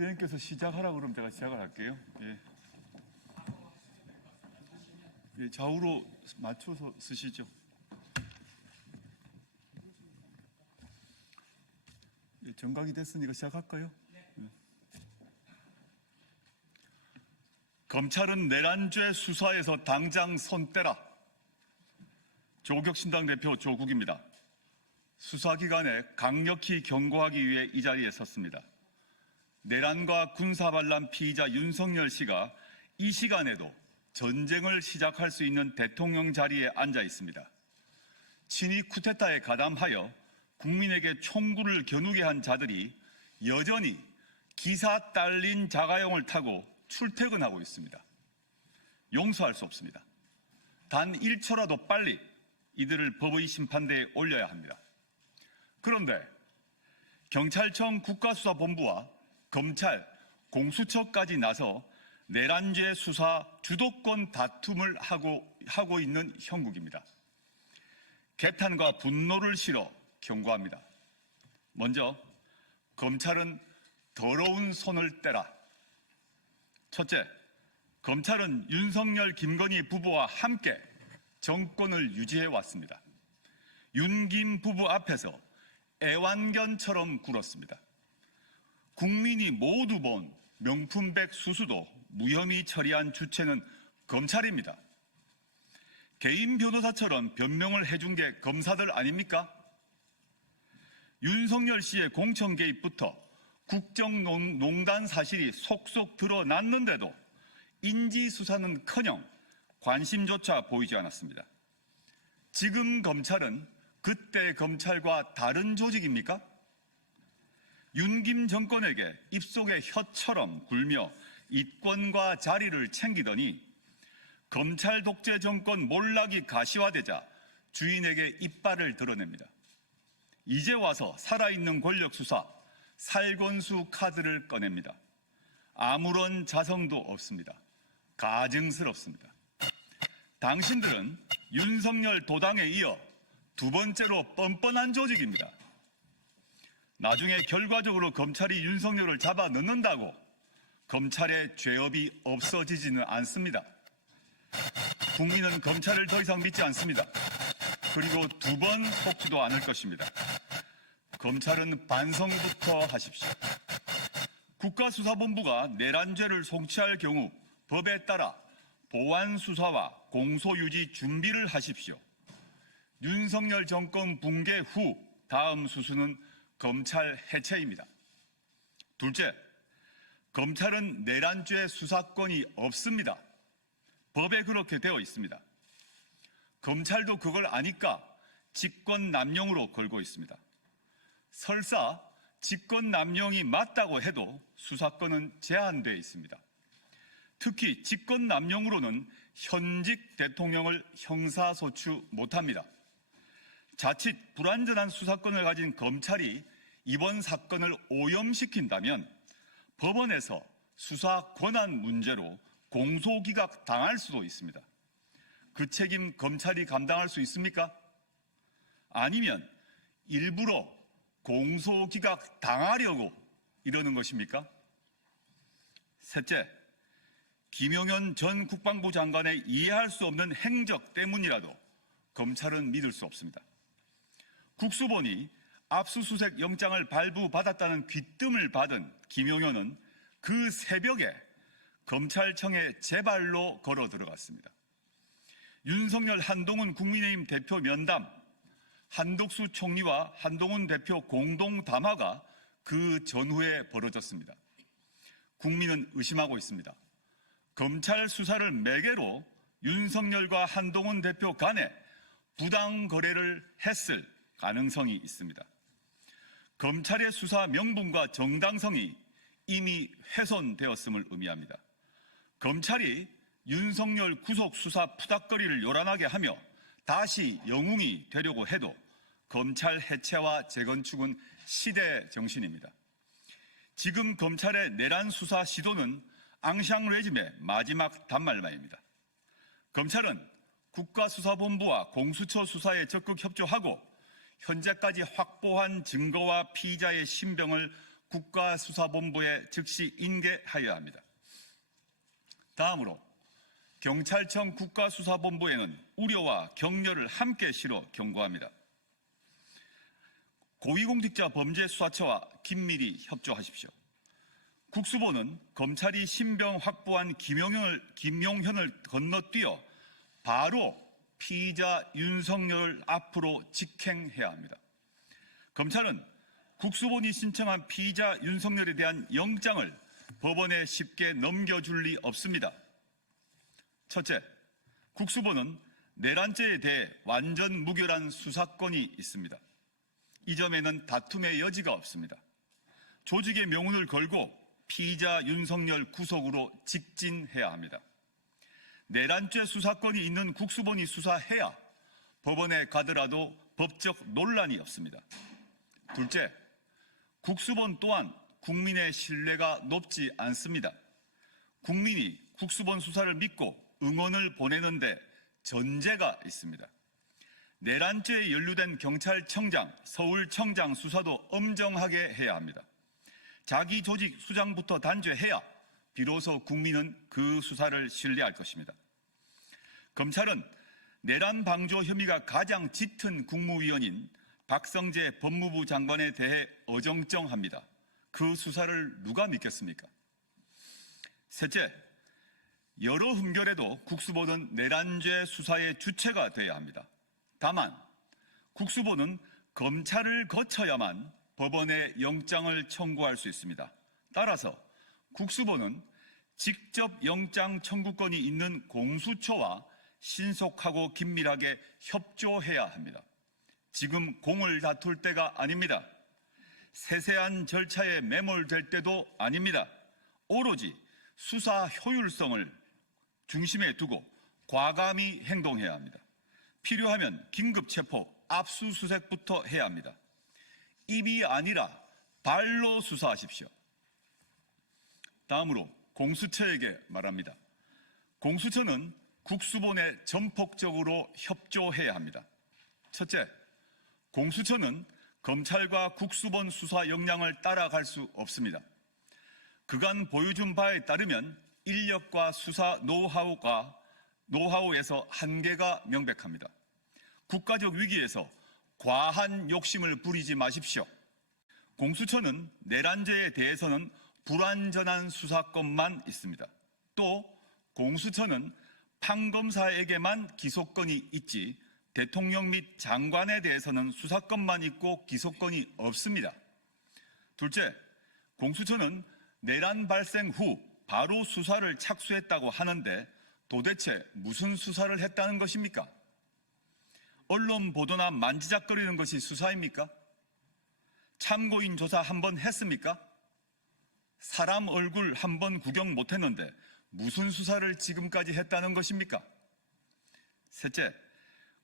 대변인께서 시작하라고 그러면 제가 시작을 할게요. 예. 예, 좌우로 맞춰서 쓰시죠. 예, 정각이 됐으니까 시작할까요? 예. 검찰은 내란죄 수사에서 당장 손 떼라. 조국혁신당 대표 조국입니다. 수사기관에 강력히 경고하기 위해 이 자리에 섰습니다. 내란과 군사반란 피의자 윤석열 씨가 이 시간에도 전쟁을 시작할 수 있는 대통령 자리에 앉아 있습니다. 친위 쿠데타에 가담하여 국민에게 총구를 겨누게 한 자들이 여전히 기사 딸린 자가용을 타고 출퇴근하고 있습니다. 용서할 수 없습니다. 단 1초라도 빨리 이들을 법의 심판대에 올려야 합니다. 그런데 경찰청 국가수사본부와 검찰, 공수처까지 나서 내란죄 수사 주도권 다툼을 하고 있는 형국입니다. 개탄과 분노를 실어 경고합니다. 먼저 검찰은 더러운 손을 떼라. 첫째, 검찰은 윤석열, 김건희 부부와 함께 정권을 유지해 왔습니다. 윤김 부부 앞에서 애완견처럼 굴었습니다. 국민이 모두 본 명품백 수수도 무혐의 처리한 주체는 검찰입니다. 개인 변호사처럼 변명을 해준 게 검사들 아닙니까? 윤석열 씨의 공천 개입부터 국정농단 사실이 속속 드러났는데도 인지수사는커녕 관심조차 보이지 않았습니다. 지금 검찰은 그때 검찰과 다른 조직입니까? 윤김 정권에게 입속의 혀처럼 굴며 이권과 자리를 챙기더니 검찰 독재 정권 몰락이 가시화되자 주인에게 이빨을 드러냅니다. 이제 와서 살아있는 권력 수사, 살권수 카드를 꺼냅니다. 아무런 자성도 없습니다. 가증스럽습니다. 당신들은 윤석열 도당에 이어 두 번째로 뻔뻔한 조직입니다. 나중에 결과적으로 검찰이 윤석열을 잡아 넣는다고 검찰의 죄업이 없어지지는 않습니다. 국민은 검찰을 더 이상 믿지 않습니다. 그리고 두 번 속지도 않을 것입니다. 검찰은 반성부터 하십시오. 국가수사본부가 내란죄를 송치할 경우 법에 따라 보완수사와 공소유지 준비를 하십시오. 윤석열 정권 붕괴 후 다음 수순은 검찰 해체입니다. 둘째, 검찰은 내란죄 수사권이 없습니다. 법에 그렇게 되어 있습니다. 검찰도 그걸 아니까 직권남용으로 걸고 있습니다. 설사 직권남용이 맞다고 해도 수사권은 제한되어 있습니다. 특히 직권남용으로는 현직 대통령을 형사소추 못합니다. 자칫 불완전한 수사권을 가진 검찰이 이번 사건을 오염시킨다면 법원에서 수사 권한 문제로 공소기각 당할 수도 있습니다. 그 책임 검찰이 감당할 수 있습니까? 아니면 일부러 공소기각 당하려고 이러는 것입니까? 셋째, 김용현 전 국방부 장관의 이해할 수 없는 행적 때문이라도 검찰은 믿을 수 없습니다. 국수본이 압수수색 영장을 발부받았다는 귀뜸을 받은 김용현은 그 새벽에 검찰청에 제 발로 걸어 들어갔습니다. 윤석열, 한동훈 국민의힘 대표 면담, 한덕수 총리와 한동훈 대표 공동 담화가 그 전후에 벌어졌습니다. 국민은 의심하고 있습니다. 검찰 수사를 매개로 윤석열과 한동훈 대표 간에 부당 거래를 했을 가능성이 있습니다. 검찰의 수사 명분과 정당성이 이미 훼손되었음을 의미합니다. 검찰이 윤석열 구속 수사 푸닥거리를 요란하게 하며 다시 영웅이 되려고 해도 검찰 해체와 재건축은 시대 정신입니다. 지금 검찰의 내란 수사 시도는 앙샹 레짐의 마지막 단말말입니다. 검찰은 국가수사본부와 공수처 수사에 적극 협조하고 현재까지 확보한 증거와 피의자의 신병을 국가수사본부에 즉시 인계하여야 합니다. 다음으로 경찰청 국가수사본부에는 우려와 격려를 함께 실어 경고합니다. 고위공직자범죄수사처와 긴밀히 협조하십시오. 국수본은 검찰이 신병 확보한 김용현을 건너뛰어 바로 피의자 윤석열을 앞으로 직행해야 합니다. 검찰은 국수본이 신청한 피의자 윤석열에 대한 영장을 법원에 쉽게 넘겨줄 리 없습니다. 첫째, 국수본은 내란죄에 대해 완전 무결한 수사권이 있습니다. 이 점에는 다툼의 여지가 없습니다. 조직의 명운을 걸고 피의자 윤석열 구속으로 직진해야 합니다. 내란죄 수사권이 있는 국수본이 수사해야 법원에 가더라도 법적 논란이 없습니다. 둘째, 국수본 또한 국민의 신뢰가 높지 않습니다. 국민이 국수본 수사를 믿고 응원을 보내는데 전제가 있습니다. 내란죄에 연루된 경찰청장, 서울청장 수사도 엄정하게 해야 합니다. 자기 조직 수장부터 단죄해야 비로소 국민은 그 수사를 신뢰할 것입니다. 검찰은 내란 방조 혐의가 가장 짙은 국무위원인 박성재 법무부 장관에 대해 어정쩡합니다. 그 수사를 누가 믿겠습니까? 셋째, 여러 흠결에도 국수본은 내란죄 수사의 주체가 되어야 합니다. 다만 국수본은 검찰을 거쳐야만 법원에 영장을 청구할 수 있습니다. 따라서 국수본은 직접 영장 청구권이 있는 공수처와 신속하고 긴밀하게 협조해야 합니다. 지금 공을 다툴 때가 아닙니다. 세세한 절차에 매몰될 때도 아닙니다. 오로지 수사 효율성을 중심에 두고 과감히 행동해야 합니다. 필요하면 긴급 체포, 압수수색부터 해야 합니다. 입이 아니라 발로 수사하십시오. 다음으로 공수처에게 말합니다. 공수처는 국수본에 전폭적으로 협조해야 합니다. 첫째, 공수처는 검찰과 국수본 수사 역량을 따라갈 수 없습니다. 그간 보여준 바에 따르면 인력과 수사 노하우에서 한계가 명백합니다. 국가적 위기에서 과한 욕심을 부리지 마십시오. 공수처는 내란죄에 대해서는 불완전한 수사권만 있습니다. 또 공수처는 판검사에게만 기소권이 있지 대통령 및 장관에 대해서는 수사권만 있고 기소권이 없습니다. 둘째, 공수처는 내란 발생 후 바로 수사를 착수했다고 하는데 도대체 무슨 수사를 했다는 것입니까? 언론 보도나 만지작거리는 것이 수사입니까? 참고인 조사 한번 했습니까? 사람 얼굴 한번 구경 못했는데 무슨 수사를 지금까지 했다는 것입니까? 셋째,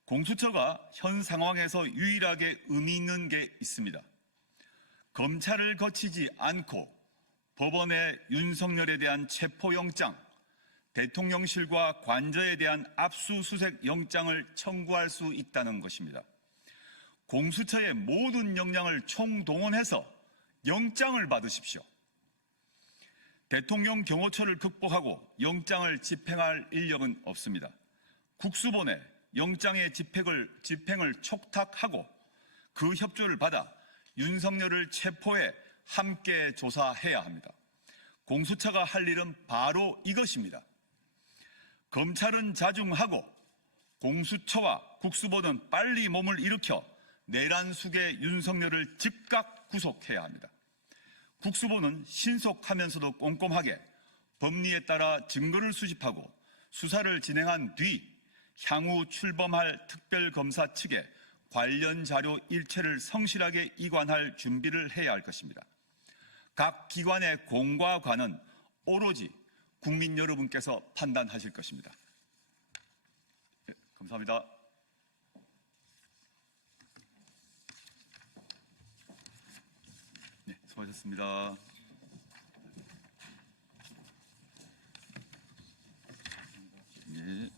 공수처가 현 상황에서 유일하게 의미 있는 게 있습니다. 검찰을 거치지 않고 법원에 윤석열에 대한 체포영장, 대통령실과 관저에 대한 압수수색 영장을 청구할 수 있다는 것입니다. 공수처의 모든 역량을 총동원해서 영장을 받으십시오. 대통령 경호처를 극복하고 영장을 집행할 인력은 없습니다. 국수본에 영장의 집행을 촉탁하고 그 협조를 받아 윤석열을 체포해 함께 조사해야 합니다. 공수처가 할 일은 바로 이것입니다. 검찰은 자중하고 공수처와 국수본은 빨리 몸을 일으켜 내란 숙의 윤석열을 즉각 구속해야 합니다. 국수본은 신속하면서도 꼼꼼하게 법리에 따라 증거를 수집하고 수사를 진행한 뒤 향후 출범할 특별검사 측에 관련 자료 일체를 성실하게 이관할 준비를 해야 할 것입니다. 각 기관의 공과 관은 오로지 국민 여러분께서 판단하실 것입니다. 네, 감사합니다. 네, 수고하셨습니다. 네.